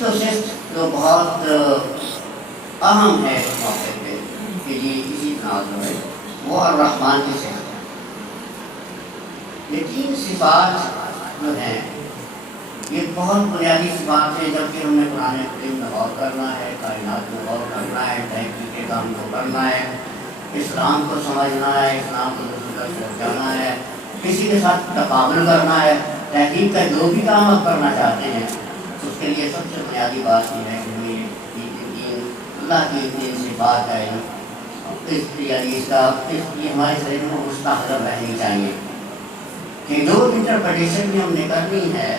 تو صرف جو بہت اہم ہے اس موقع پہ کہ یہ اسی تناظر ہے وہ الرحمن کی صفت ہے. یہ تین صفات جو ہیں یہ بہت بنیادی صفات ہے. جب کہ ہم نے قرآن کریم میں غور کرنا ہے, کائنات میں غور کرنا ہے, تحقیق کے کام کو کرنا ہے, اسلام کو سمجھنا ہے, اسلام کو دوسری طرف پہنچانا ہے, کسی کے ساتھ تقابل کرنا ہے, تحقیق کا جو بھی کام آپ کرنا چاہتے ہیں اس کے لیے سب سے بنیادی بات یہ ہے کہ ہمیں اللہ کی تین صفات کا علم یعنی اس کی ہمارے ذہن میں مستحضر رہنی چاہیے کہ جو انٹرپریٹیشن بھی ہم نے کرنی ہے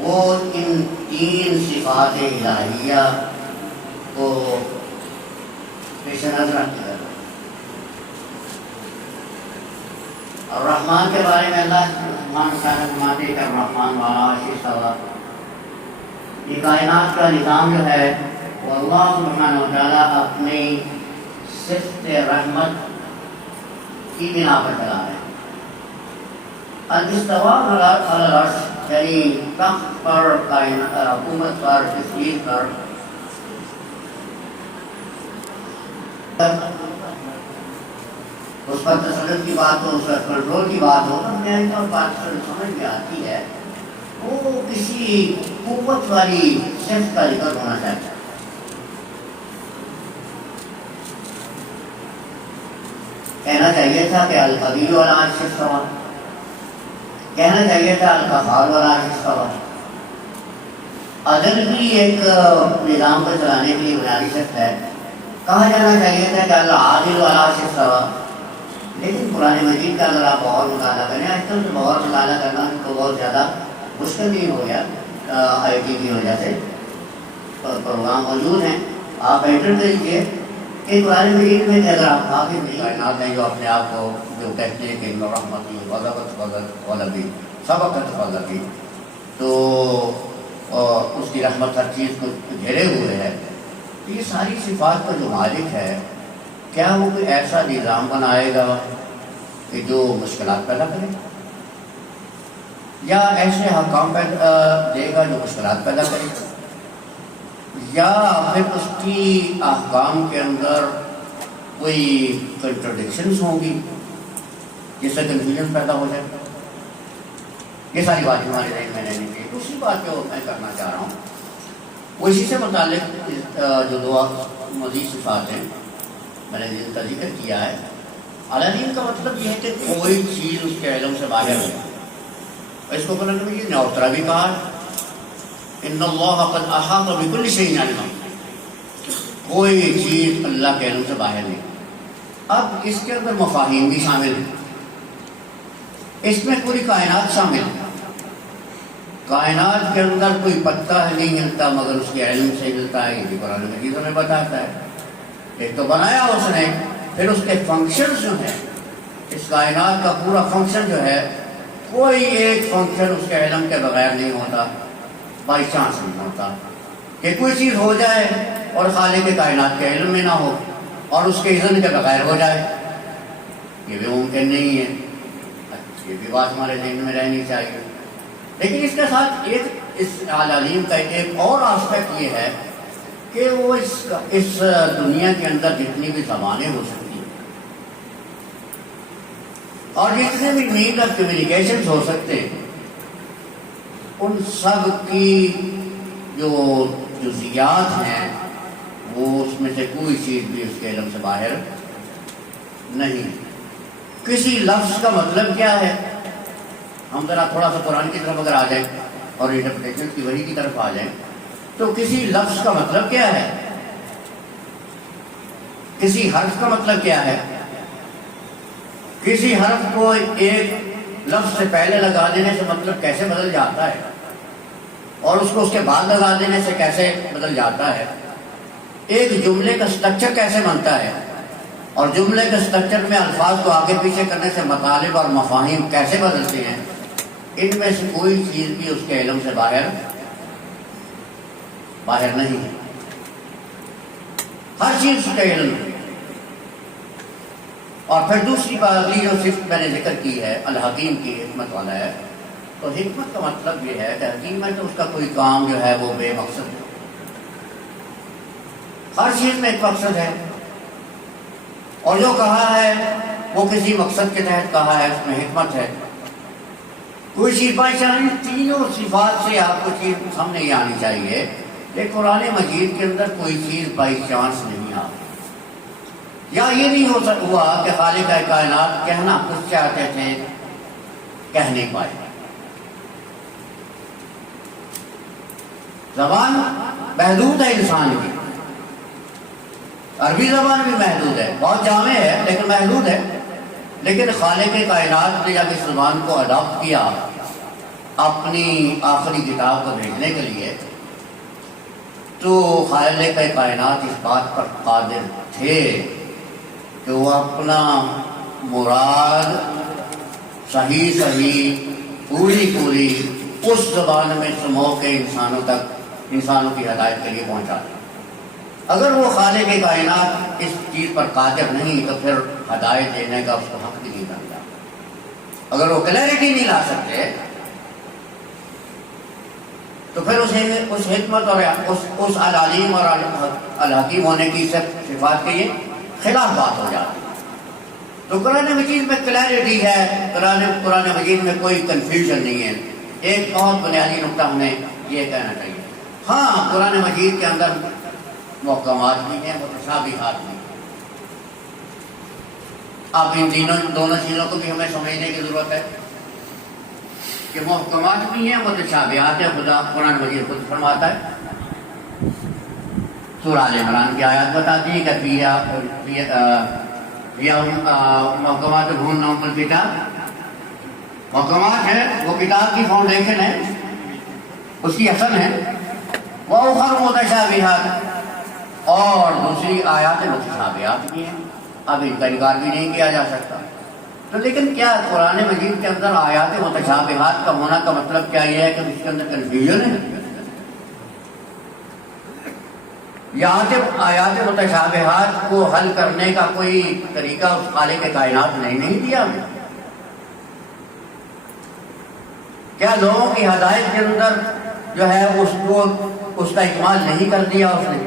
وہ ان تین صفات الہیہ کو پیش نظر رکھتے ہیں. اور رحمان کے بارے میں اللہ فرماتے ہیں کہ الرحمن والا عرش استویٰ. یہ کائنات کا نظام جو ہے وہ اللہ سبحانہ وتعالیٰ اپنی صفت رحمت کی بنا پر چلا رہے ہیں. الاستواء علی العرش یعنی تخت پر, حکومت پر, تسلیم پر اس پر تسلط کی بات ہو, اس پر کنٹرول کی بات ہو, ہمیں اور بات سمجھ میں آتی ہے وہ کسی قوت والی صفت کا ذکر ہونا چاہتا ہے. کہنا چاہیے تھا کہ القوی والا عرش استویٰ, کہنا چاہیے تھا القہار والا عرش استویٰ. عدل بھی ایک نظام کو چلانے کے لیے بنیادی شرط ہے. کہا جانا چاہیے تھا کہ العادل والا عرش استویٰ. لیکن قرآن مجید کا اگر آپ اور مطالعہ کریں, آج کل تو بہت مطالعہ کرنا تو بہت زیادہ مشکل نہیں ہو گیا, آئی ٹی کی وجہ سے پروگرام موجود ہیں, آپ انٹر کر لیجیے کہ قرآن مجید میں اگر آپ حافظ نہیں کائنات ہیں جو اپنے آپ کو جو کہتے ہیں کہ رحمتی وضبط وضبط ولبی سبقت فضبی, تو اس کی رحمت ہر چیز کو گھیرے ہوئے ہے. تو یہ ساری صفات کا جو مالک ہے کیا وہ کوئی ایسا نظام بنائے گا کہ جو مشکلات پیدا کرے, یا ایسے حکام دے گا جو مشکلات پیدا کرے, یا پھر اس کی احکام کے اندر کوئی کنٹرڈکشنز ہوں گی جس سے کنفیوژن پیدا ہو جائے. یہ ساری باتیں ہمارے ذہن میں رہنی چاہیے. دوسری بات جو میں کرنا چاہ رہا ہوں وہ اسی سے متعلق جو دو مزید صفات ہیں میں نے جن کا ذکر کیا ہے. العلیم کا مطلب یہ ہے کہ کوئی چیز اس کے علم سے باہر ہے. اس کو قرآن میں یہ نوترا بھی کہا ان اللہ قد احاط بكل شيء علما, کوئی چیز اللہ کے علم سے باہر نہیں. اب اس کے اندر مفاہیم بھی شامل ہیں, اس میں پوری کائنات شامل ہے. کائنات کے اندر کوئی پتا نہیں ہلتا مگر اس کے علم سے ہلتا ہے, یہ بھی قرآن مجید ہمیں بتاتا ہے. ایک تو بنایا اس نے, پھر اس کے فنکشنز جو ہیں, اس کائنات کا پورا فنکشن جو ہے کوئی ایک فنکشن اس کے علم کے بغیر نہیں ہوتا, بائی چانس نہیں ہوتا کہ کوئی چیز ہو جائے اور خالق کے کائنات کے علم میں نہ ہو اور اس کے اذن کے بغیر ہو جائے. یہ بھی ممکن نہیں ہے. یہ بھی بات ہمارے ذہن میں رہنی چاہیے. لیکن اس کے ساتھ ایک اس العلیم کا ایک اور آسپیکٹ یہ ہے کہ وہ اس دنیا کے اندر جتنی بھی زبانیں ہو سکتی ہیں اور جتنے بھی مین آف کمیونیکیشنز ہو سکتے ہیں ان سب کی جو جزیات ہیں وہ اس میں سے کوئی چیز بھی اس کے علم سے باہر نہیں. کسی لفظ کا مطلب کیا ہے, ہم ذرا تھوڑا سا قرآن کی طرف اگر آ جائیں اور انٹرپریٹیشن کی وحی کی طرف آ جائیں تو کسی لفظ کا مطلب کیا ہے, کسی حرف کا مطلب کیا ہے. کسی حرف کو ایک لفظ سے پہلے لگا دینے سے مطلب کیسے بدل جاتا ہے اور اس کو اس کے بعد لگا دینے سے کیسے بدل جاتا ہے. ایک جملے کا سٹرکچر کیسے بنتا ہے اور جملے کے سٹرکچر میں الفاظ کو آگے پیچھے کرنے سے مطالب اور مفاہیم کیسے بدلتے ہیں. ان میں سے کوئی چیز بھی اس کے علم سے باہر نہیں ہے. ہر چیز اس کے علم ہے. اور پھر دوسری بات اگلی جو صفت میں نے ذکر کی ہے الحکیم کی, حکمت والا ہے. تو حکمت کا مطلب یہ ہے کہ حکیم ہے تو اس کا کوئی کام جو ہے وہ بے مقصد ہر چیز میں ایک مقصد ہے، اور جو کہا ہے وہ کسی مقصد کے تحت کہا ہے، اس میں حکمت ہے۔ کوئی چیز بائی چانس تینوں صفات سے آپ کو چیز سامنے یہ آنی چاہیے کہ قرآن مجید کے اندر کوئی چیز بائی چانس نہیں آتی، یا یہ نہیں ہوا کہ خالق کائنات کہنا کچھ چاہتے تھے کہہ نہیں پائے۔ زبان محدود ہے انسان کی، عربی زبان بھی محدود ہے، بہت جامع ہے لیکن محدود ہے، لیکن خالق کائنات نے جب اس زبان کو اڈاپٹ کیا اپنی آخری کتاب کو بھیجنے کے لیے، تو خالق کائنات اس بات پر قادر تھے کہ وہ اپنا مراد صحیح پوری اس زبان میں سمو کے انسانوں کی ہدایت کے لیے پہنچا دیں۔ اگر وہ خالق کائنات اس چیز پر قادر نہیں تو پھر ہدایت دینے کا اس کو حق نہیں بنتا۔ اگر وہ کلیئرٹی نہیں لا سکتے تو پھر اس حکمت اور اس العلیم اور الحکیم ہونے کی صفات کے یہ خلاف بات ہو جاتی ہے۔ تو قرآن مجید میں کلیئرٹی ہے، قرآن مجید میں کوئی کنفیوژن نہیں ہے۔ ایک بہت بنیادی نقطہ ہمیں یہ کہنا چاہیے، ہاں قرآن مجید کے اندر محکمات بھی ہیں، متشابہات بھی ہیں۔ اب ان دونوں چیزوں کو بھی ہمیں سمجھنے کی ضرورت ہے کہ محکمات بھی ہیں، متشابہات ہیں۔ خدا قرآن مجید خود فرماتا ہے، سورہ آل عمران کی آیات بتاتی ہے کہ محکمات ہن ام الکتاب، محکمات ہے وہ کتاب کی فاؤنڈیشن ہے، اس کی اصل ہے، وَأُخَرُ مُتَشَابِهَاتٌ، اور دوسری آیات متشابہات بھی ہیں، اب ان کا انکار بھی نہیں کیا جا سکتا۔ تو لیکن کیا قرآن مجید کے اندر آیات متشابہات کا ہونا کا مطلب کیا یہ ہے کہ اس کے اندر کنفیوژن ہے؟ آیات متشابہات کو حل کرنے کا کوئی طریقہ اس خالق کائنات نے نہیں دیا ہمیں؟ کیا لوگوں کی ہدایت کے اندر جو ہے اس کا اکمال نہیں کر دیا اس نے؟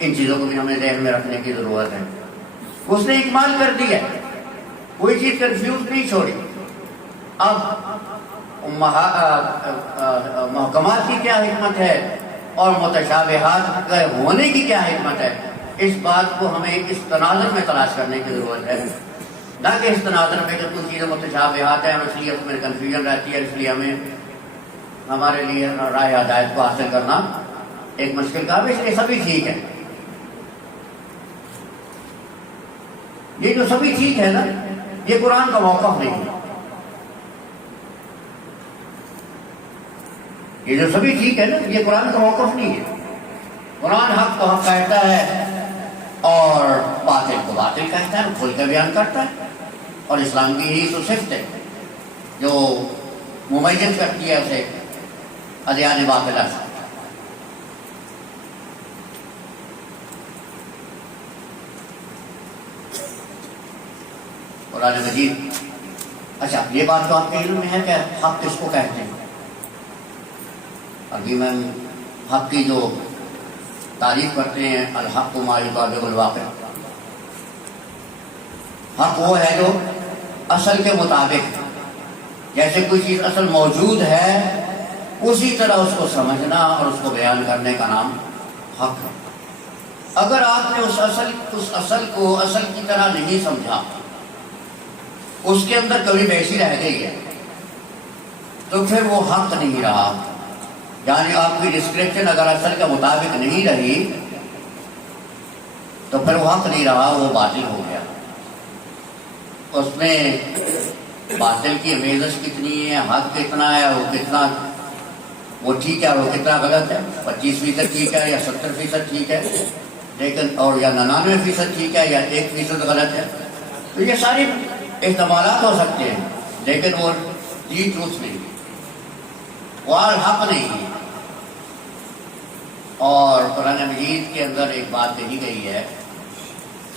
ان چیزوں کو بھی ہمیں ذہن میں رکھنے کی ضرورت ہے۔ اس نے اکمال کر دیا، کوئی چیز کنفیوز نہیں چھوڑی۔ اب محکمات کی کیا حکمت ہے اور متشابہات کے ہونے کی کیا حکمت ہے، اس بات کو ہمیں اس تناظر میں تلاش کرنے کی ضرورت ہے، نہ کہ اس تناظر میں کہ کچھ چیزیں متشابہات ہیں اور اس لیے اس میں کنفیوژن رہتی ہے، اس لیے ہمارے لیے راہ ہدایت کو حاصل کرنا ایک مشکل کام ہے۔ اس لیے سبھی ٹھیک ہے، یہ جو سبھی ٹھیک ہے نا، یہ قرآن کا موقف نہیں ہے۔ یہ جو سبھی ٹھیک ہے نا، یہ قرآن کا موقف نہیں ہے۔ قرآن حق کو حق کہتا ہے اور باطل کو باطل کہتا ہے، کھول کے بیان کرتا ہے، اور اسلام کی یہی تو صفت ہے جو ممیز کرتی ہے اسے ادیان باطلہ سے۔ قرآن مجید، اچھا یہ بات تو آپ کے علم میں ہے کہ حق کس کو کہتے ہیں؟ ابھی میں حق کی جو تعریف کرتے ہیں، الحق ما یطابق الواقع، حق وہ ہے جو اصل کے مطابق، جیسے کوئی چیز اصل موجود ہے اسی طرح اس کو سمجھنا اور اس کو بیان کرنے کا نام حق ہے۔ اگر آپ نے اس اصل کو اصل کی طرح نہیں سمجھا، اس کے اندر کبھی بیشی رہ گئی ہے، تو پھر وہ حق نہیں رہا۔ یعنی آپ کی ڈسکرپشن اگر اصل کے مطابق نہیں رہی تو پھر وہ حق نہیں رہا، وہ باطل ہو گیا۔ اس میں باطل کی امیزش کتنی ہے، حق کتنا ہے، وہ ٹھیک ہے، وہ کتنا غلط ہے، 25% ٹھیک ہے یا 70% ٹھیک ہے، لیکن اور یا 99% ٹھیک ہے یا 1% غلط ہے۔ تو یہ ساری احتمالات ہو سکتے ہیں، لیکن وہ ٹروتھ نہیں ہے، وہ حق نہیں ہے۔ اور قرآن مجید کے اندر ایک بات کہی گئی ہے،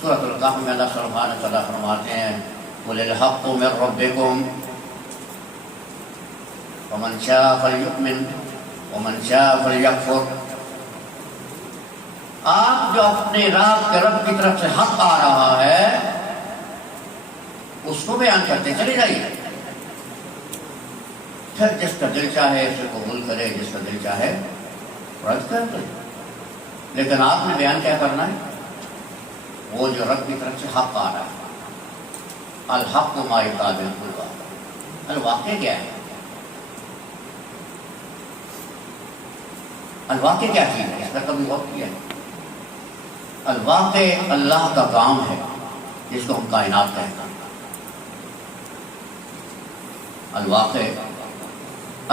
سورۃ الکہف میں اللہ سبحانہ و تعالیٰ فرماتے ہیں، قُلِ الْحَقُّ مِن رَبِّكُمْ فَمَنْ شَاءَ فَلْيُؤْمِنْ وَمَنْ شَاءَ فَلْيَكْفُرْ۔ آپ جو اپنے رب کی طرف سے حق آ رہا ہے اس کو بیان کرتے چلے جائیے، پھر جس کا دل چاہے اسے قبول کرے، جس کا دل چاہے رد کر دے، لیکن آپ نے بیان کیا کرنا ہے؟ وہ جو رب کی طرف سے حق آ رہا ہے، الحق ما یقابل القربان۔ الواقع کیا ہے؟ الواقع کیا چیز ہے؟ اس کا کبھی غور کیا ہے؟ الواقع اللہ کا کام ہے جس کو ہم کائنات کہتے ہیں۔ الواقع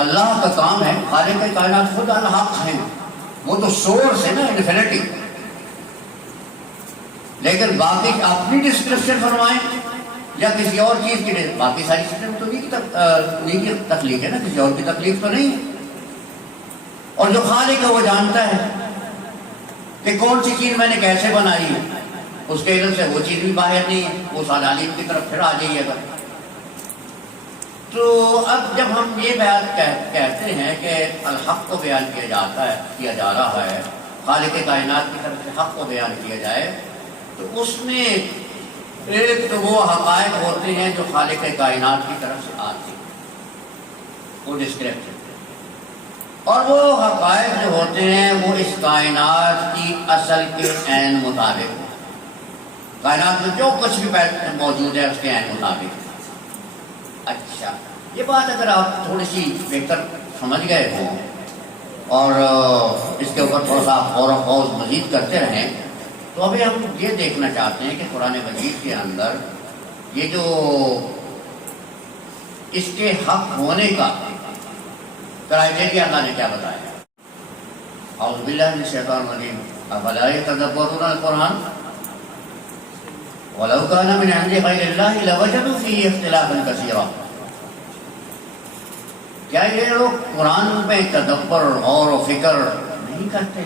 اللہ کا کام ہے، خالق کائنات خود الحق ہے، وہ تو سورس ہے نا، انفینٹی۔ لیکن باقی اپنی ڈسکرپشن فرمائیں یا کسی اور چیز کی، باقی ساری چیزیں تو انہیں کی تخلیق ہے نا، کسی اور کی تخلیق تو نہیں ہے۔ اور جو خالق ہے وہ جانتا ہے کہ کون سی چیز میں نے کیسے بنائی ہے، اس کے علم سے وہ چیز بھی باہر نہیں ہے، وہ سادالین کی طرف پھر آ جائیے گا۔ تو اب جب ہم یہ بیان کہتے ہیں کہ الحق کو بیان کیا جا رہا ہے، خالق کائنات کی طرف سے حق کو بیان کیا جائے، تو اس میں ایک تو وہ حقائق ہوتے ہیں جو خالق کائنات کی طرف سے آتے ہیں، وہ ڈسکرپشن، اور وہ حقائق جو ہوتے ہیں وہ اس کائنات کی اصل کے عین مطابق، کائنات میں جو کچھ بھی موجود ہے اس کے عین مطابق۔ اچھا، یہ بات اگر آپ تھوڑی سی بہتر سمجھ گئے ہوں اور اس کے اوپر تھوڑا سا غور و خوض مزید کرتے رہیں، تو ابھی ہم یہ دیکھنا چاہتے ہیں کہ قرآن مجید کے اندر یہ جو اس کے حق ہونے کا کرائٹیریا اللہ نے کیا بتایا۔ اعوذ باللہ من الشیطان الرجیم، افلا یتدبرون القرآن وَلَوْ كَانَ مِنْ عِنْدِ غَيْرِ اللَّهِ لَوَجَدُوا فِيهِ اخْتِلَافًا كَثِيرًا۔ کیا یہ لوگ قرآن میں تدبر اور فکر نہیں کرتے،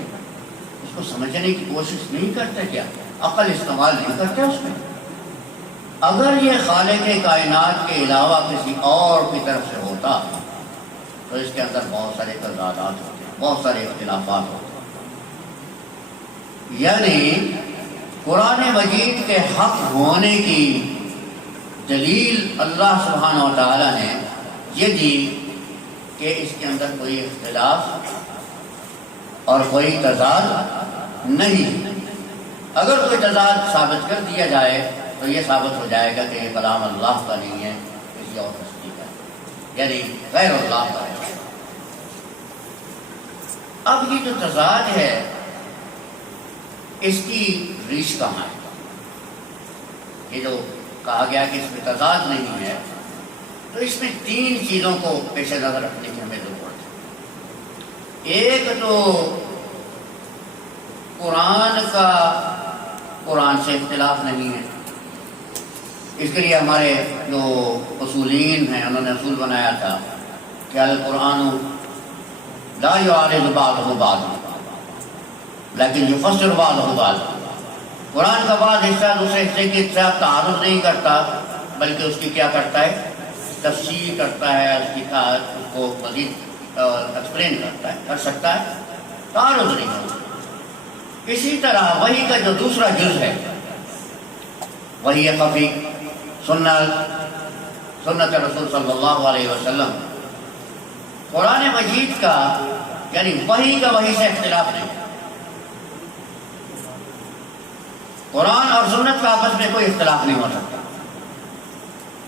اس کو سمجھنے کی کوشش نہیں کرتے، کیا عقل استعمال نہیں کرتے اس میں؟ اگر یہ خالق کائنات کے علاوہ کسی اور کی طرف سے ہوتا تو اس کے اندر بہت سارے تضادات ہوتے ہیں، بہت سارے اختلافات ہوتے ہیں۔ یعنی قرآن مجید کے حق ہونے کی دلیل اللہ سبحانہ و تعالیٰ نے یہ دی کہ اس کے اندر کوئی اختلاف اور کوئی تضاد نہیں۔ اگر کوئی تضاد ثابت کر دیا جائے تو یہ ثابت ہو جائے گا کہ یہ کلام اللہ کا نہیں ہے، کسی اور ہستی کا، یعنی غیر اللہ کا ہے۔ اب یہ جو تضاد ہے اس کی ریش کہاں ہے؟ یہ جو کہا گیا کہ اس میں تضاد نہیں ہے، تو اس میں تین چیزوں کو پیش نظر رکھنے کی ہمیں ضرورت ہے۔ ایک تو قرآن سے اختلاف نہیں ہے، اس کے لیے ہمارے جو اصولین ہیں انہوں نے اصول بنایا تھا کہ القرآن لا يعارض بعضه بعضا لیکن یفسر بعضه بعضا، قرآن کا بعض حصہ دوسرے حصے کے ساتھ تعارض نہیں کرتا بلکہ اس کی کیا کرتا ہے، تفسیر کرتا ہے، اس کو مزید ایکسپلین کرتا ہے، کر سکتا ہے، تعارض نہیں ہوتا۔ اسی طرح وحی کا جو دوسرا جز ہے، وحی خفی، سنت رسول صلی اللہ علیہ وسلم، قرآن مجید کا یعنی وحی کا وحی سے اختلاف نہیں، قرآن اور سنت کا آپس میں کوئی اختلاف نہیں ہو سکتا۔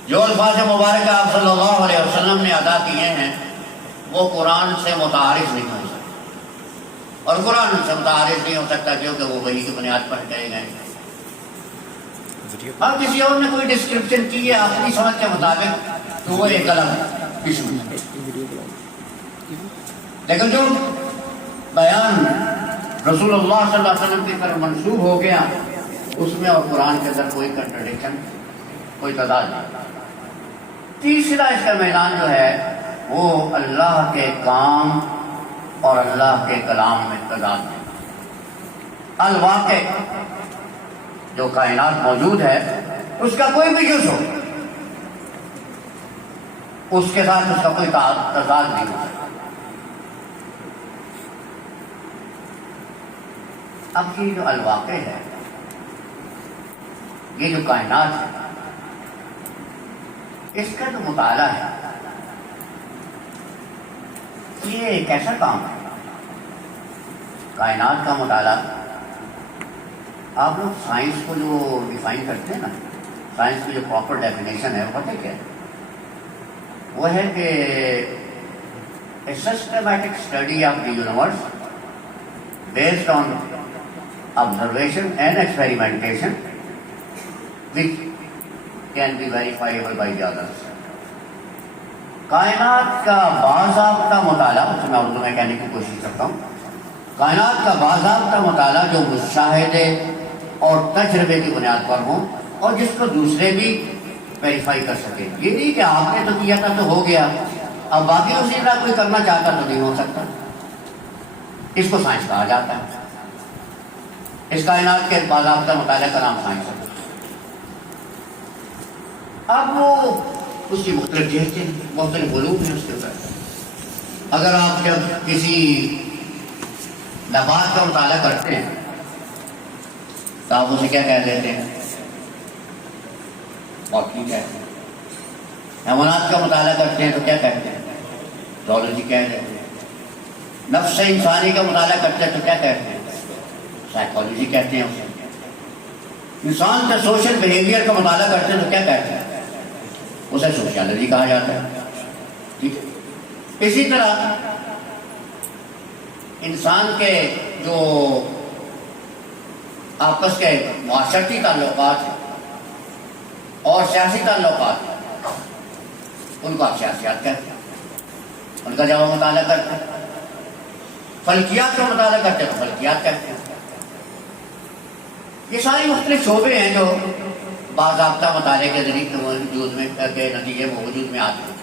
جو الفاظ مبارکہ آپ صلی اللہ علیہ وسلم نے ادا کیے ہیں وہ قرآن سے متعارض نہیں ہو سکتا، اور قرآن سے متعارض نہیں ہو سکتا کیونکہ وہ وحی کی بنیاد پر کہے گئے۔ اب کسی اور نے کوئی ڈسکرپشن کی ہے اپنی سمجھ کے مطابق تو وہ ایک الگ ایشو ہے، لیکن جو بیان رسول اللہ صلی اللہ علیہ وسلم کی طرف منسوب ہو گیا اس میں اور قرآن کے اندر کوئی کنٹرڈکشن، کوئی تضاد نہیں۔ تیسرا اس کا میدان جو ہے وہ اللہ کے کام اور اللہ کے کلام میں تضاد نہیں۔ الواقع جو کائنات موجود ہے اس کا کوئی بھی جز ہو، اس کے ساتھ اس کا کوئی تضاد نہیں ہو سکتا۔ اب یہ جو الواقع ہے، یہ جو کائنات ہے، اس کا جو مطالعہ ہے، یہ ایک ایسا کام ہے، کائنات کا مطالعہ۔ آپ لوگ سائنس کو جو ڈیفائن کرتے ہیں نا، سائنس کی جو پراپر ڈیفینیشن ہے وہ پتہ کیا ہے؟ وہ ہے کہ a systematic study of the universe based on observation and experimentation which can be verifiable by the others۔ کائنات کا باضابطہ مطالعہ، اس میں اردو میں کہنے کی کوشش کرتا ہوں، کائنات کا باضابطہ مطالعہ جو مشاہدے اور تجربے کی بنیاد پر ہوں اور جس کو دوسرے بھی ویریفائی کر سکیں۔ یہ نہیں کہ آپ نے تو کیا تھا تو ہو گیا، اب باقی اسی طرح کوئی کرنا چاہتا تو نہیں ہو سکتا۔ اس کو سائنس کہا جاتا ہے، اس کائنات کے باضابطہ مطالعہ کا نام سائنس ہے۔ اب وہ اس کی مختلف جہتیں، مختلف علوم ہیں اس کے اوپر۔ اگر آپ جب کسی نبات کا مطالعہ کرتے ہیں تو آپ اسے کیا کہہ دیتے ہیں؟ باٹنی کہتے ہیں۔ حیوانات کا مطالعہ کرتے ہیں تو کیا کہتے ہیں؟ زوالوجی کہہ دیتے ہیں۔ نفس انسانی کا مطالعہ کرتے ہیں تو کیا کہتے ہیں؟ سائیکالوجی کہتے ہیں اسے۔ انسان کا سوشل بیہیویئر کا مطالعہ کرتے ہیں تو کیا کہتے ہیں؟ اسے سوشیالوجی کہا جاتا ہے۔ ٹھیک ہے، اسی طرح انسان کے جو آپس کے معاشرتی تعلقات ہیں اور سیاسی تعلقات ہیں، ان کو آپ سیاسیات کہتے ہیں، ان کا جب ہم مطالعہ کرتے ہیں۔ فلکیات کا مطالعہ کرتے ہیں تو فلکیات کہتے ہیں۔ یہ ساری مختلف شعبے ہیں جو باضابطہ مطالعے کے ذریعے وجود میں کے نتیجے میں وجود میں آتے ہیں۔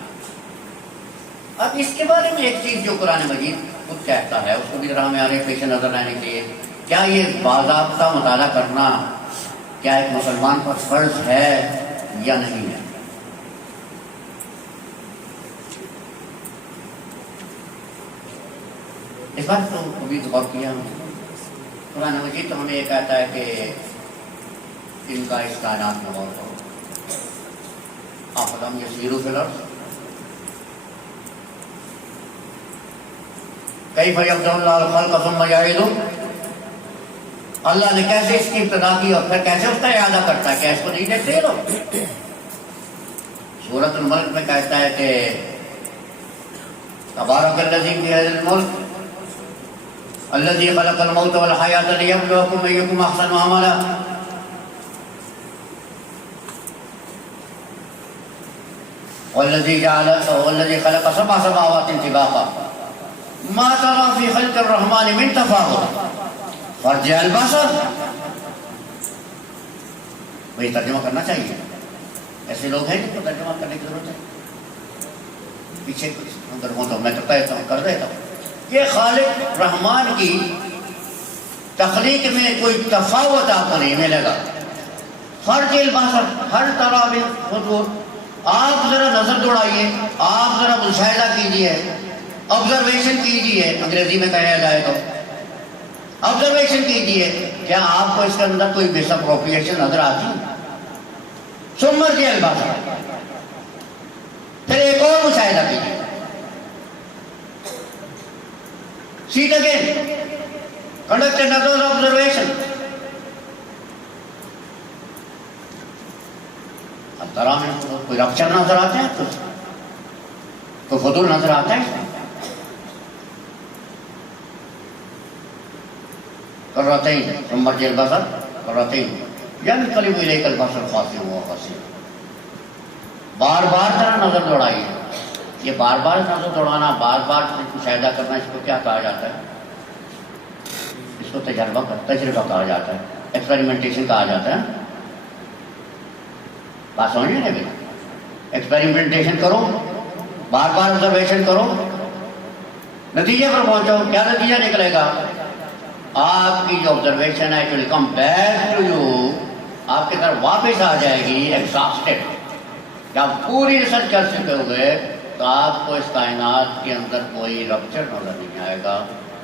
اب اس کے بارے میں ایک چیز جو قرآن مجید خود کہتا ہے، اس کو بھی ذرا ہمیں آگے پیش نظر رہنے چاہیے۔ کیا یہ باضابطہ مطالعہ کرنا کیا ایک مسلمان پر فرض ہے یا نہیں ہے؟ اس بات کو بھی غور کیا ہم نے۔ قرآن مجید تو ہمیں یہ کہتا ہے کہ ان کا اس کائنات میں غور کرو۔ افلم یسیروا فی الارض کیف یبدأ اللہ الخلق ثم یعیدہ۔ اللہ نے کیسے اس کی ابتدا کی اور پھر کیسے اس کا اعادہ کرتا ہے، کیا اس کو نہیں دیکھتے یہ لوگ؟ سورۃ الملک میں کہتا ہے کہ تبارک الذی بیدہ الملک الذی خلق الموت والحیاۃ لیبلوکم ایکم احسن عملا۔ والذی خلق سبع سماوات طباقا ما ترى فی خلق الرحمن من تفاوت فارجع البصر۔ وہی ترجمہ کرنا چاہیے، ایسے لوگ ہیں جن کو ترجمہ کرنے کی ضرورت ہے، پیچھے اگر ہوں تو میں تو کہتا ہوں کر دیتا ہوں۔ یہ خالق رحمان کی تخلیق میں کوئی تفاوت آپ کو نہیں ملے گا۔ فرج البصر، ہر طرح بالحضور، آپ ذرا نظر دوڑائیے، آپ ذرا مشاہدہ کیجیے، آبزرویشن کیجیے، انگریزی میں کہا جائے تو آبزرویشن کیجیے، کیا آپ کو اس کے اندر کوئی مس اپروپریشن نظر آتی؟ ثم ارجع البصر، پھر ایک اور مشاہدہ کیجیے، see it again, conduct another observation۔ اب طرح میں کوئی رپچر نظر آتا ہے، کوئی فضول نظر آتا ہے؟ کرتین ثم ارجع البصر کرتین ینقلب الیک البصر خاسئا وهو حسیر۔ بار بار طرح نظر دوڑائیے۔ یہ بار بار نظر دوڑانا، بار بار مشاہدہ کرنا، اس کو کیا کہا جاتا ہے؟ اس کو تجربہ کہا جاتا ہے، ایکسپیریمنٹیشن کہا جاتا ہے۔ بات سمجھ میں نہیں؟ ایکسپیریمنٹیشن کرو، بار بار آبزرویشن کرو، نتیجے پر پہنچو۔ کیا نتیجہ نکلے گا؟ آپ کی جو آبزرویشن ہے it will come back to you, آپ کی طرف واپس آ جائے گی ایگزاسٹڈ۔ جب پوری ریسرچ کر چکے ہوئے تو آپ کو اس کائنات کے اندر کوئی رپچر نظر نہیں آئے گا،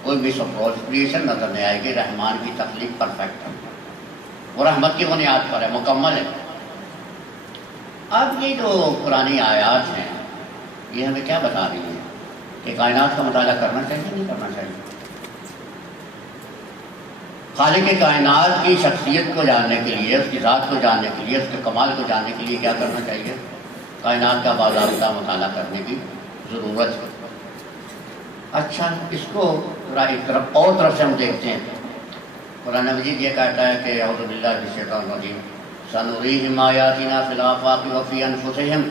کوئی بھی سپروچ کریشن نظر نہیں آئے گی. رحمان کی تخلیق پرفیکٹ ہے، وہ رحمت کی بنیاد پر ہے، مکمل ہے. اب یہ جو پرانی آیات ہیں یہ ہمیں کیا بتا رہی ہیں کہ کائنات کا مطالعہ کرنا چاہیے نہیں کرنا چاہیے. خالق کائنات کی شخصیت کو جاننے کے لیے، اس کی ذات کو جاننے کے لیے، اس کے کمال کو جاننے کے لیے کیا کرنا چاہیے؟ کائنات کا باضابطہ مطالعہ کرنے کی ضرورت ہے. اچھا، اس کو ذرا ایک طرف اور طرف سے ہم دیکھتے ہیں. قرآن مجید یہ کہتا ہے کہ اعوذ باللہ من الشیطان الرجیم سنریہم آیاتنا فی الآفاق وفی انفسہم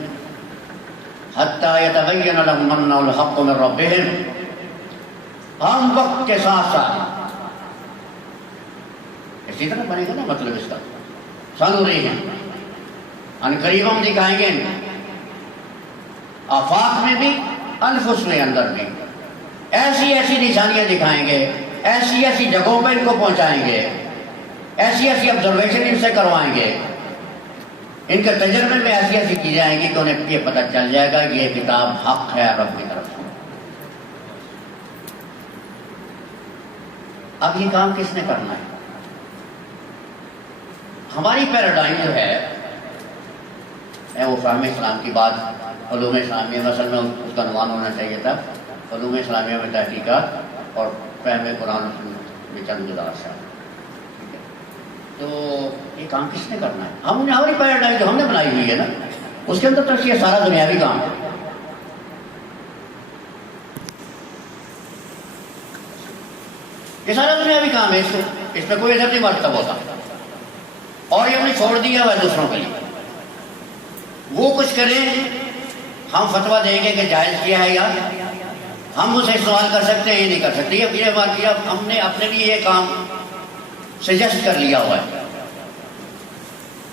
حتی یتبین لہم انہ الحق من ربہم. ہم وقت کے ساتھ ساتھ اسی طرح بنے گا نا مطلب اس کا. سنریہم ان قریب ہم دکھائیں گے، آفاق میں بھی انفس میں اندر بھی ایسی ایسی نشانیاں دکھائیں گے، ایسی ایسی جگہوں پہ ان کو پہنچائیں گے، ایسی ایسی آبزرویشن ان سے کروائیں گے، ان کے تجربے میں ایسی ایسی چیزیں آئیں گی کہ انہیں یہ پتہ چل جائے گا کہ یہ کتاب حق ہے رب کی طرف سے. اب یہ کام کس نے کرنا ہے؟ ہماری پیراڈائم جو ہے وہ فہم اسلام کی بات، علوم اسلامیہ مثلا میں اس کا عنوان ہونا چاہیے تھا علوم اسلامیہ میں تحقیقات اور فہم قرآن میں چند گزارش. تو یہ کام کس نے کرنا ہے؟ ہم نے، ہماری پیراڈائم جو ہم نے بنائی ہوئی ہے نا، اس کے اندر تو یہ سارا دنیاوی کام ہے. یہ سارا دنیاوی کام ہے، اس پہ کوئی اثر نہیں مرتب ہوتا. اور یہ ہم نے چھوڑ دیا ہوا ہے دوسروں کے لیے. وہ کچھ کریں، ہم فتویٰ دیں گے کہ جائز کیا ہے، یا ہم اسے سوال کر سکتے ہیں، یہ نہیں کر سکتے. یہ بات کیا ہم نے اپنے لیے یہ کام سجیسٹ کر لیا ہوا ہے.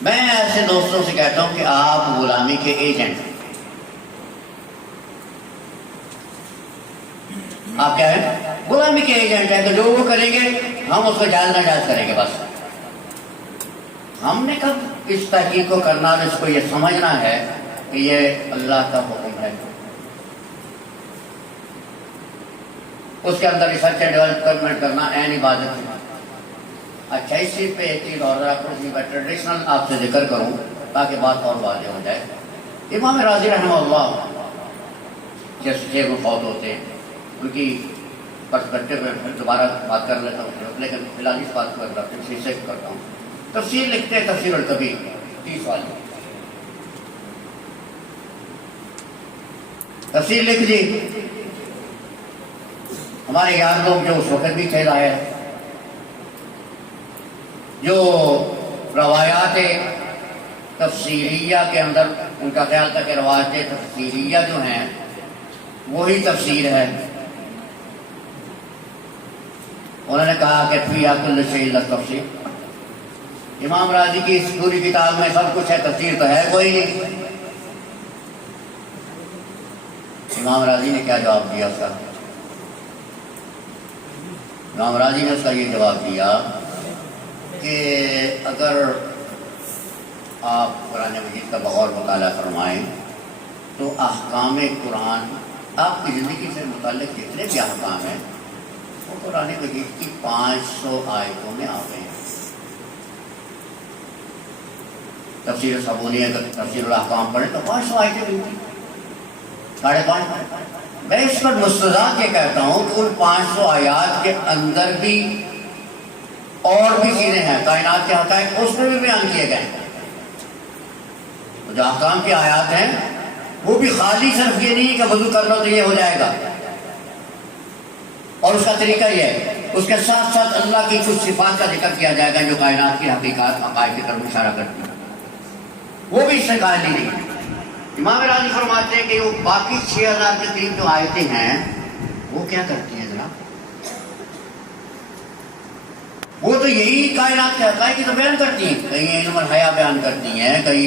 میں ایسے دوستوں سے کہتا ہوں کہ آپ غلامی کے ایجنٹ ہیں. آپ کیا ہیں؟ غلامی کے ایجنٹ ہیں. تو جو وہ کریں گے ہم اس کو جائز ناجائز کریں گے. بس ہم نے کب اس تحقیق کو کرنا اور اس کو یہ سمجھنا ہے کہ یہ اللہ کا حکم ہے، اس کے اندر ریسرچ اینڈ ڈیولپمنٹ کرنا عین عبادت ہے. اچھا، اس چیز پہ ایک چیز اور میں ٹریڈیشنل آپ سے ذکر کروں تاکہ بات اور واضح ہو جائے. امام راضی رحمہ اللہ جیسے شیخ فوت ہوتے ہیں، ان کی پرسپیکٹو میں پھر دوبارہ بات کر لیتا ہوں، لیکن فی الحال اس بات کو سے کرتا ہوں. تفسیر لکھتے ہیں، تفسیر الکبیر 30 والی تفسیر لکھ دی. ہمارے یار لوگ جو اس وقت بھی تھے ظاہر، جو روایات تفسیریہ کے اندر ان کا خیال تھا کہ روایات تفسیریہ جو ہیں وہی تفسیر ہے. انہوں نے کہا کہ فی کل شیء الا تفسیر. امام راضی کی اس پوری کتاب میں سب کچھ ہے، تفسیر تو ہے کوئی نہیں. امام راضی نے کیا جواب دیا اس کا؟ امام راضی نے اس کا یہ جواب دیا کہ اگر آپ قرآن مجید کا بغور مطالعہ فرمائیں تو احکام قرآن، آپ کی زندگی سے متعلق جتنے بھی احکام ہیں وہ قرآن مجید کی 500 آیتوں میں آ گئے ہیں. تفسیر صابونی اگر تفسیر الاحکام پڑھیں تو 500 آیتیں ملتی، 5.5. میں اس پر مستضاد یہ کہتا ہوں کہ ان 500 آیات کے اندر بھی اور بھی چیزیں ہیں، کائنات کے حقائق اس میں بھی بیان کیے گئے ہیں. جو احکام کی آیات ہیں وہ بھی خالی صرف یہ نہیں کہ وضو کر لو تو یہ ہو جائے گا، اور اس کا طریقہ یہ ہے، اس کے ساتھ ساتھ اللہ کی کچھ صفات کا ذکر کیا جائے گا جو کائنات کی حقیقات حقائق کی طرف اشارہ کرتی ہیں. وہ بھی اس سے قائل نہیں. امام راضی فرماتے ہیں کہ وہ باقی 6000 کے قریب جو آیتیں ہیں وہ کیا کرتی ہیں جناب؟ وہ تو یہی کائنات کے حقائق کی تو بیان کرتی ہیں. کہیں علم الحیا بیان کرتی ہیں، کہیں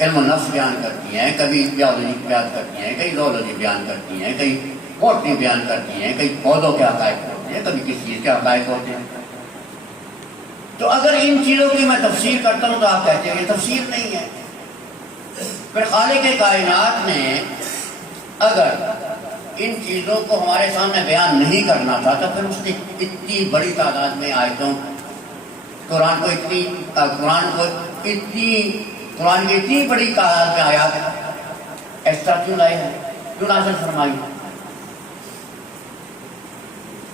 علم النفس بیان کرتی ہیں، کبھی بیولوجی بیان کرتی ہیں، کہیں زولوجی بیان کرتی ہیں، کہیں باٹنی بیان کرتی ہیں، کہیں پودوں کے حقائق ہوتے ہیں، کبھی کسی چیز کے حقائق ہوتے ہیں. تو اگر ان چیزوں کی میں تفسیر کرتا ہوں تو آپ کہتے ہیں یہ تفسیر نہیں ہے. پھر خالق کائنات نے اگر ان چیزوں کو ہمارے سامنے بیان نہیں کرنا تھا تو پھر اس نے اتنی بڑی تعداد میں آیتوں قرآن کی اتنی بڑی تعداد میں آیات ایسا کیوں لائے ہیں، کیوں نازل فرمائی؟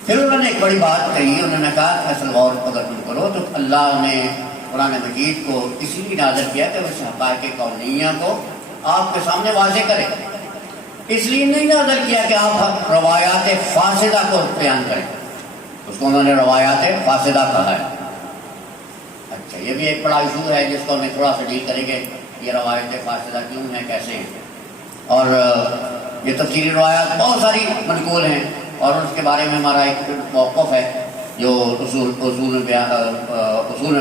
پھر انہوں نے ایک بڑی بات کہی، انہوں نے کہا کہ اصل غور اگر تم کرو تو اللہ نے قرآن مجید کو اس لیے نازل کیا کہ اس حقائق کونیہ کو آپ کے سامنے واضح کرے، اس لیے نہیں نازل کیا کہ آپ روایات فاسدہ کو بیان کریں، اس کو انہوں نے روایات فاسدہ کہا ہے۔ اچھا، یہ بھی ایک بڑا ایشو ہے جس کو ہمیں تھوڑا سا ڈیل کریں گے، یہ روایت فاسدہ کیوں ہیں، کیسے ہیں، اور یہ تفصیلی روایات بہت ساری منقول ہیں اور اس کے بارے میں ہمارا ایک موقف ہے جو اصول میں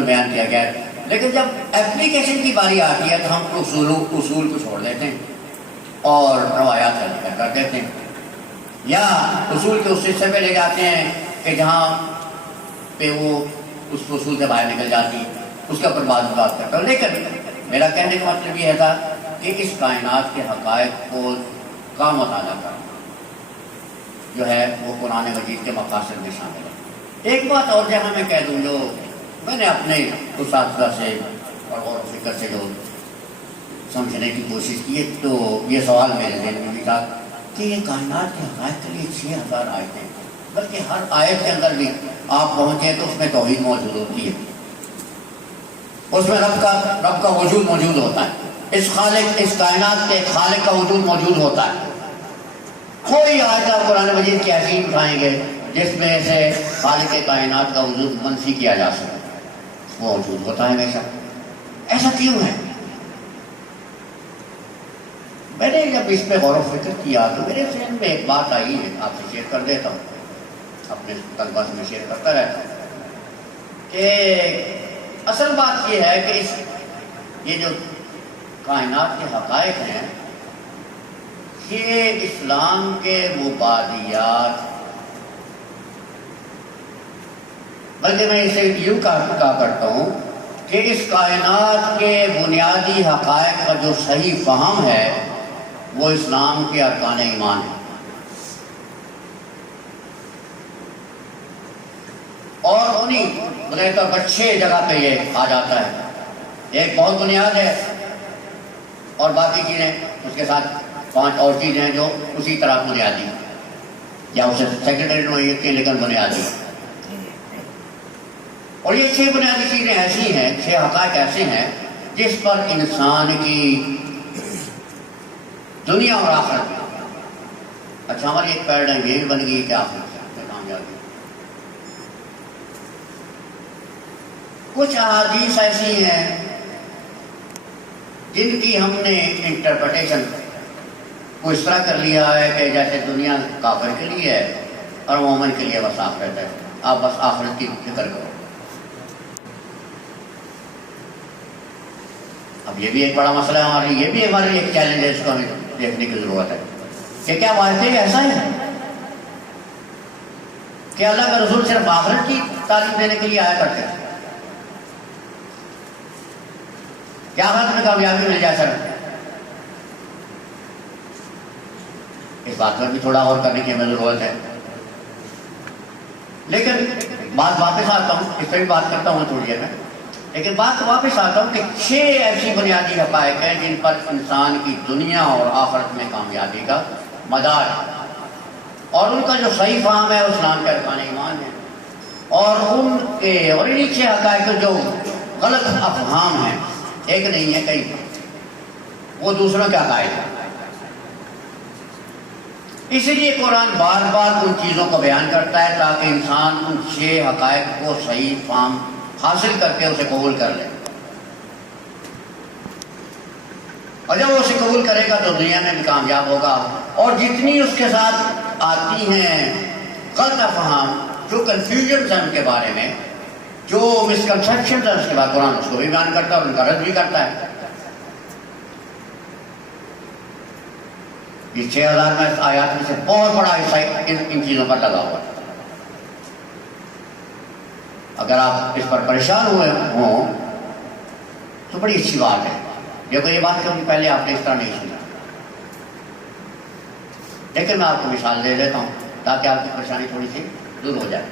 بیان کیا گیا ہے۔ لیکن جب اپلیکیشن کی باری آتی ہے تو ہم اصول کو چھوڑ دیتے ہیں اور روایات کا ذکر کر دیتے ہیں، یا اصول کے اس حصے پہ لے جاتے ہیں کہ جہاں پہ وہ اس اصول سے باہر نکل جاتی ہے، اس کے اوپر بات کرتا ہوں۔ لیکن میرا کہنے کا مطلب یہ تھا کہ اس کائنات کے حقائق کو کا مطالعہ کرنا جو ہے وہ قرآن مجید کے مقاصد میں شامل ہے۔ ایک بات اور جہاں میں کہہ دوں، جو میں نے اپنے اساتذہ سے اور غور و فکر سے جو سمجھنے کی کوشش کی، تو یہ سوال میرے ذہن میں بھی تھا کہ یہ کائنات کے حقائق کے لیے 6000 آیتیں، بلکہ ہر آیت کے اندر بھی آپ پہنچے تو اس میں توحید موجود ہوتی ہے، اس میں رب کا وجود موجود ہوتا ہے، اس کائنات کے خالق کا وجود موجود ہوتا ہے۔ کوئی آیت آپ قرآن مجید کی ایسی اٹھائیں گے جس میں سے خالق کائنات کا وجود منفی کیا جا سکے، وہ موجود ہوتا ہے ہمیشہ۔ ایسا کیوں ہے؟ میں نے جب اس پہ غور و فکر کیا تو میرے ذہن میں ایک بات آئی ہے، آپ سے شیئر کر دیتا ہوں، اپنے طلباء سے میں شیئر کرتا رہتا ہوں، کہ اصل بات یہ ہے کہ یہ جو کائنات کے حقائق ہیں یہ اسلام کے مبادیات، بلکہ میں اسے یوں کہا کرتا ہوں کہ اس کائنات کے بنیادی حقائق کا جو صحیح فہم ہے وہ اسلام کے ارکان ایمان ہے، اور انہیں بغیر طور پر 6 جگہ پہ یہ آ جاتا ہے۔ ایک بہت بنیاد ہے اور باقی چیزیں اس کے ساتھ 5 اور چیزیں ہیں جو اسی طرح بنیادی یا اسے سیکنڈری نہیں ہوتی لیکن بنیادی، اور یہ 6 بنیادی چیزیں ایسی ہیں، 6 حقائق ایسے ہیں جس پر انسان کی دنیا اور آخرت، اچھا ہماری ایک پیراڈائم یہ بن گئی کہ آخرت میں کامیابی۔ کچھ احادیث ایسی ہیں جن کی ہم نے انٹرپریٹیشن کو اس طرح کر لیا ہے کہ جیسے دنیا کافر کے لیے ہے اور مومن کے لیے بس آخرت ہے، آپ بس آخرت کی فکر کرو۔ اب یہ بھی ایک بڑا مسئلہ ہے ہمارے لیے، یہ بھی ہمارے لیے ایک چیلنج ہے، اس کو ہمیں دیکھنے کی ضرورت ہے کہ کیا واقعی ایسا ہے کہ اللہ کا رسول صرف آخرت کی تعلیم دینے کے لیے آیا کرتے تھے؟ کیا آخرت میں کامیابی مل جائے؟ سر اس بات پر بھی تھوڑا اور کرنے کی ہمیں ضرورت ہے۔ لیکن بات واپس آتا ہوں، اس پہ بھی بات کرتا ہوں تھوڑی دیر میں، لیکن بات واپس آتا ہوں کہ 6 ایسی بنیادی حقائق ہیں جن پر انسان کی دنیا اور آخرت میں کامیابی کا مدار ہے، اور ان کا جو صحیح فہم ہے اسلام کے ارکان ایمان ہے، اور انہیں 6 حقائق جو غلط افہام ہیں، ایک نہیں ہے کئی، وہ دوسروں کے عقائد ہیں۔ اسی لیے قرآن بار بار ان چیزوں کو بیان کرتا ہے تاکہ انسان ان 6 حقائق کو صحیح فہم حاصل کر کے اسے قبول کر لے، اور جب وہ اسے قبول کرے گا تو دنیا میں بھی کامیاب ہوگا، اور جتنی اس کے ساتھ آتی ہیں غلط افہام، جو کنفیوژنز ہیں ان کے بارے میں، جو مسکنسیپشنز ہیں اس کے بعد قرآن اس کو بھی بیان کرتا ہے اور ان کا رد بھی کرتا ہے۔ یہ 6000 میں آیات میں سے بہت بڑا حصہ ان چیزوں پر لگا ہوا ہے۔ اگر آپ اس پر پریشان ہوئے ہوں تو بڑی اچھی بات ہے، دیکھو یہ بات کہ پہلے آپ نے اس طرح نہیں سنا، لیکن میں آپ کو مثال دے دیتا ہوں تاکہ آپ کی پریشانی تھوڑی سی دور ہو جائے.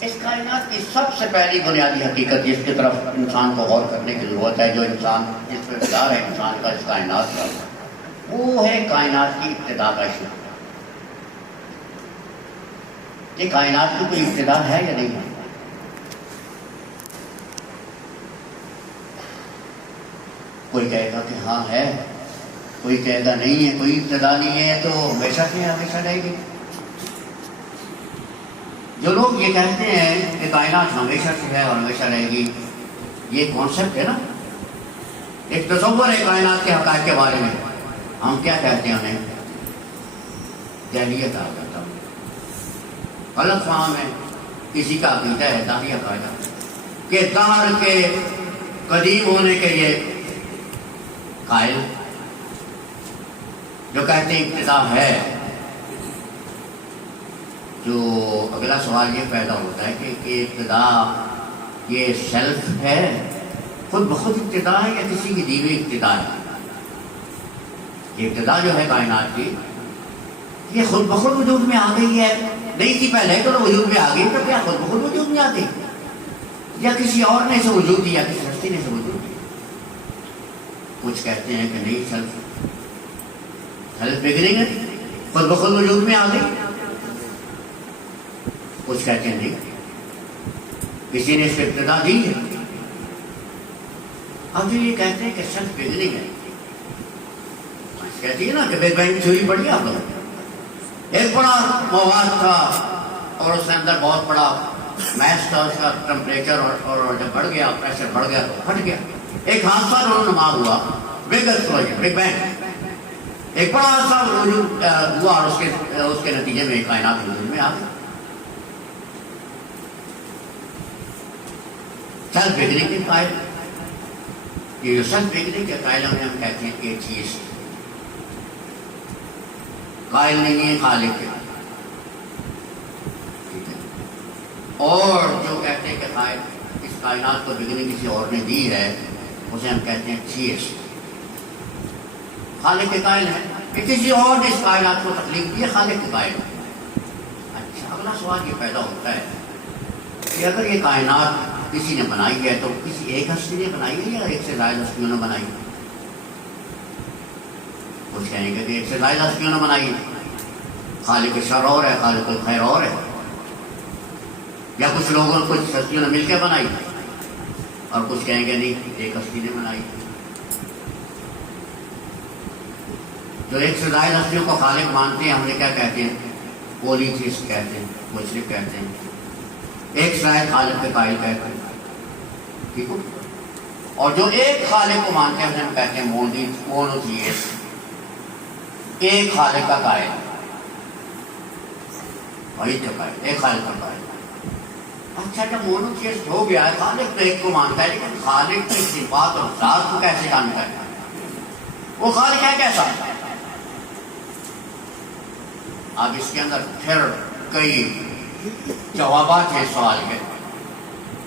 اس کائنات کی سب سے پہلی بنیادی حقیقت جس کی طرف انسان کو غور کرنے کی ضرورت ہے، جو انسان جس میں اقتدار ہے انسان کا اس کائنات کا، وہ ہے کائنات کی ابتدا کا شروع. یہ کائنات کی کوئی ابتدا ہے یا نہیں ہے؟ کوئی کہے گا کہ ہاں ہے، کوئی کہے گا نہیں ہے، کوئی ابتدا نہیں ہے، تو ہمیشہ سے ہمیشہ رہے گی. جو لوگ یہ کہتے ہیں کہ کائنات ہمیشہ سے ہے اور ہمیشہ رہے گی، یہ کانسیپٹ ہے نا، ایک تصور ہے کائنات کے حقائق کے بارے میں. ہم کیا کہتے ہیں انہیں؟ جاہلیت آ جاتا ہوں، غلط فہم ہے. کسی کا عقیدہ ہے داہیہ قاعدہ کہ دہر کے قدیم ہونے کے یہ قائل جو کہتے ہیں ابتدا ہے. جو اگلا سوال یہ پیدا ہوتا ہے کہ ابتدا یہ سیلف ہے، خود بخود ابتدا ہے یا کسی کی دی ہوئی ابتدا ہے؟ یہ ابتدا جو ہے کائنات کی، یہ خود بخود وجود میں آ گئی ہے، نہیں تھی پہلے تو وجود میں آ گئی، تو کیا خود بخود وجود میں آتی یا کسی اور نے اسے وجود دیا، کسی ہستی نے اسے وجود دیا؟ کچھ کہتے ہیں کہ نہیں، سیلف بگننگ ہے، خود بخود وجود میں آ گئی. کچھ کہتے ہیں نہیں، کسی نے اس کو ابتدا دی ہے. اب جو یہ کہتے ہیں کہ سیلف بگننگ ہے، کہتی ہے نا کہ بگ بینگ تھیوری پڑھی آپ لوگ. ایک بڑا مواد تھا اور اس کے اندر بہت بڑا میس تھا، اس کا ٹمپریچر اور جب بڑھ گیا، پریشر بڑھ گیا تو پھٹ گیا. ایک حادثہ رونما ہوا، بگ ایکسپلوژن، بگ بینگ. ایک بڑا حادثہ ہوا اور اس کے نتیجے میں کائنات وجود میں آ گئی. سیلف بگننگ کے قائل، یہ جو سیلف بگننگ کے قائل ہم کہتے ہیں کہ چیز قائل نہیں ہے خالق کے. اور جو کہتے ہیں کہ قائل اس کائنات کو بگننگ کسی اور نے دی ہے، اسے ہم کہتے ہیں چیز. خالق کے قائل ہے کہ کسی اور نے اس کائنات کو تخلیق دی ہے، خالق کے قائل ہے. اچھا، اگلا سوال یہ پیدا ہوتا ہے کہ اگر یہ کائنات کسی نے بنائی ہے تو کسی ایک ہستی نے بنائی ہے یا ایک سے زائد ہستیوں نے بنائی؟ کچھ کہیں گے کہ ایک سے زائد ہستیوں نے بنائی. خالق شر اور ہے، خالق الخیر اور ہے. یا کچھ لوگوں نے، کچھ ہستیوں نے مل کے بنائی، اور کچھ کہیں گے نہیں، ایک ہستی نے بنائی. جو ایک سے زائد ہستیوں کو خالق مانتے ہیں، ہم نے کیا کہتے ہیں؟ پولیتھیسٹ کہتے ہیں، مشرک کہتے ہیں. ایک سے زائد خالق کے قائل کہتے ہیں. ٹھیک ہو؟ اور جو ایک خالق کو مانتے ہیں ہم کہتے ہیں مونوتھیسٹ، ایک خالق کا قائل، وہی تو قائل، ایک خالق کا قائل. اچھا، جب مونوتھیسٹ ہو گیا ہے، خالق تو ایک کو مانتا ہے، لیکن خالق کی صفات اور ذات کو کیسے جانتا ہے؟ وہ خالق ہے کیسا؟ اب اس کے اندر پھر کئی جوابات ہیں سوال کے.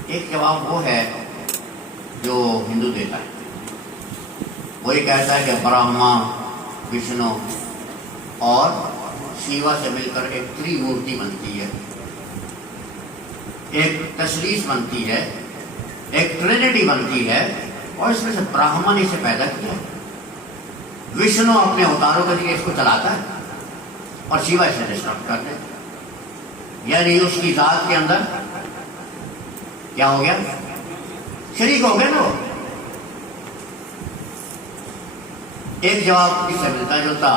ایک جواب وہ ہے جو ہندو دیتا ہے، وہی کہتا ہے کہ برہما، وشنو اور شیوا سے مل کر ایک تری مورتی بنتی ہے، ایک تثلیث بنتی ہے، ایک ٹرینٹی بنتی ہے، اور اس میں سے برہما نے اسے پیدا کیا. وشنو اپنے اوتاروں کے ذریعے اس کو چلاتا ہے اور شیوا اسے ڈسٹرب کرتے ہیں. یعنی اس کی ذات کے اندر کیا ہو گیا؟ شریک ہو گیا نا. ایک جواب اس سے ملتا جلتا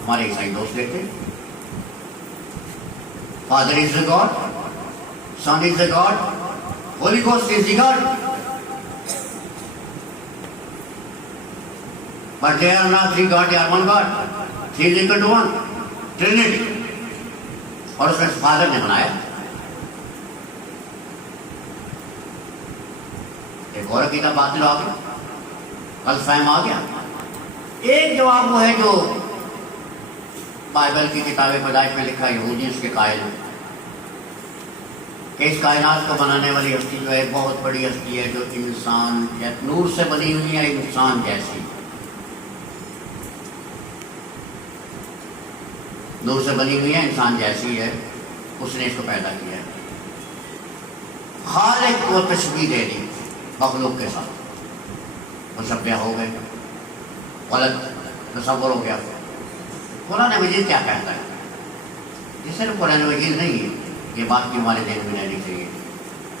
ہمارے عیسائی دوست دیکھتے ہیں. Father is the god, son is the god, holy ghost is the god. But they are not three God, they are one God. Three is equal to one. Trinity. اور اس میں فادر نے بنایا. ایک اور عقیدہ باطل آ گیا، غلط فہم آ گیا. ایک جواب وہ ہے جو بائبل کی کتاب پیدائش میں لکھا، یہودی اس کے قائل ہیں کہ اس کائنات کو بنانے والی ہستی جو ہے بہت بڑی ہستی ہے، جو انسان نور سے بنی ہوئی ہے، انسان جیسی. نور سے بنی ہوئی ہے، انسان جیسی ہے، اس نے اس کو پیدا کیا ہے۔ خالق کو تشبیہ دے دی مخلوق کے ساتھ، مشبہ ہو گئے، غلط تصور ہو گیا۔ قرآن مجید کیا کہتا ہے؟ یہ صرف قرآن مجید نہیں ہے، یہ بات کی ہمارے ذہن میں رہنی چاہیے،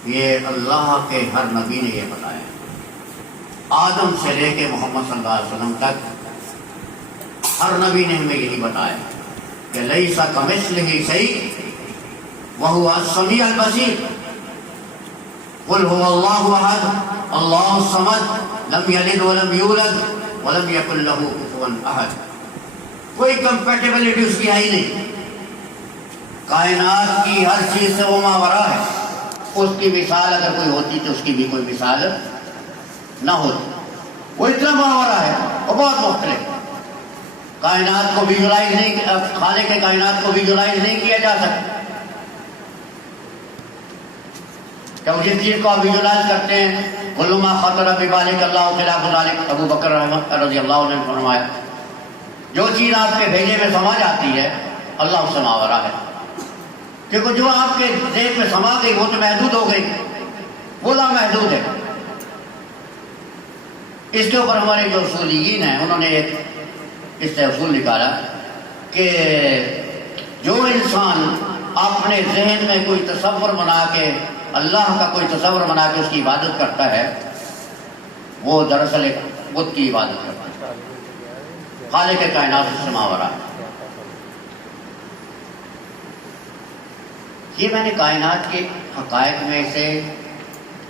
یہ اللہ کے ہر نبی نے یہ بتایا، آدم سے لے کے محمد صلی اللہ علیہ وسلم تک ہر نبی نے ہمیں یہی بتایا کہ لیس کمثلہ شیء وہو السمیع البصیر، قل هو اللہ احد اللہ الصمد لم یلد ولم یولد ولم یکن لہ کفوا احد۔ کوئی کمپیٹیبلٹی اس کی ہے ہی نہیں، کائنات کی ہر چیز سے وہ ماورا ہے، اس کی مثال اگر کوئی ہوتی تو اس کی بھی کوئی مثال نہ ہوتی، وہ اتنا ماورا ہے اور بہت مختلف۔ کائنات کو ویژولائز نہیں، خالق کے کائنات کو ویژولائز نہیں کیا جا سکتا، جب جس چیز کو آپ ویژولائز کرتے ہیں، کل ما خطر ببالک اللہ خلاف ذلک، ابو بکر رضی اللہ عنہ نے فرمایا جو چیز آپ کے بھیجے میں سما جاتی ہے اللہ اس سے ماورا ہے، کیونکہ جو آپ کے ذہن میں سما گئی وہ تو محدود ہو گئی، وہ لامحدود ہے۔ اس کے اوپر ہمارے جو اصولیین ہیں انہوں نے ایک اس سے اصول نکالا کہ جو انسان اپنے ذہن میں کوئی تصور بنا کے، اللہ کا کوئی تصور بنا کے اس کی عبادت کرتا ہے، وہ دراصل ایک بت کی عبادت کرتا ہے، خالق کائنات سے ماورا ہے۔ یہ میں نے کائنات کے حقائق میں سے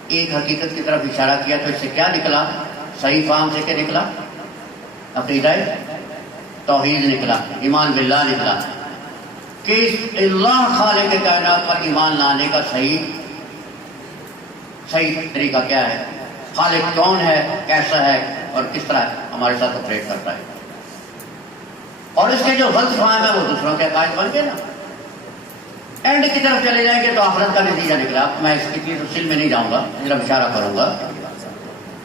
ایک حقیقت کی طرف اشارہ کیا، تو اس سے کیا نکلا؟ صحیح فہم سے کیا نکلا؟ عقیدہ توحید نکلا، ایمان باللہ نکلا، کہ اللہ خالق کائنات پر ایمان لانے کا صحیح طریقہ کیا ہے، خالق کون ہے، کیسا ہے اور کس طرح ہمارے ساتھ آپریٹ کرتا ہے۔ اور اس کے جو غلط فہم ہے وہ دوسروں کے عقائد بن کے نا اینڈ کی طرف چلے جائیں گے تو آخرت کا نتیجہ نکلا۔ میں اس کی تفصیل میں نہیں جاؤں گا، صرف اشارہ کروں گا۔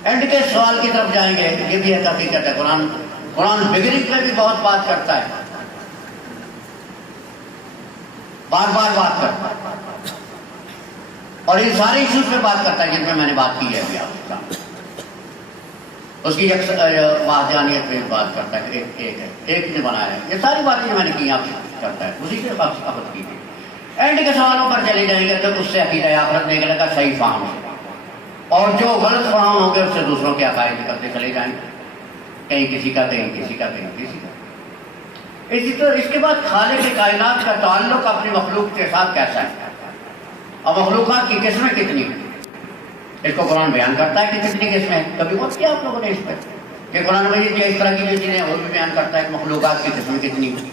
اینڈ کے سوال کی طرف جائیں گے، یہ بھی ایک حقیقت ہے، قرآن بگننگ میں بھی بہت بات کرتا ہے، بار بار بات کرتا ہے، اور ان سارے ایشوز پہ بات کرتا ہے جن پہ میں نے بات کی ہے ابھی آپ کے سامنے۔ اس کی وحدانیت پہ بات کرتا ہے، ایک نے بنایا ہے، یہ ساری باتیں جو میں نے کی آپ سے کرتا ہے، اسی سے بات کی تھی۔ اینڈ کے سوالوں پر چلے جائیں گے تو اس سے عقیدہ آخرت نکلے گا صحیح فہم سے، اور جو غلط فہم ہوں گے اس سے دوسروں کے عقائد کرتے چلے جائیں گے، کہیں کسی کا، کہیں کسی کا، کہیں کسی کا۔ اسی طرح اس کے بعد خالق کائنات کا تعلق اپنی مخلوق کے ساتھ کیسا ہے، اور مخلوقات کی قسمیں کتنی ہیں، اس کو قرآن بیان کرتا ہے کہ کتنی قسمیں ہیں۔ کبھی غور کیا آپ لوگوں نے اس پر کہ قرآن مجید کی اس طرح کی جو چیزیں وہ بھی بیان کرتا ہے کہ مخلوقات کی قسمیں کتنی ہیں۔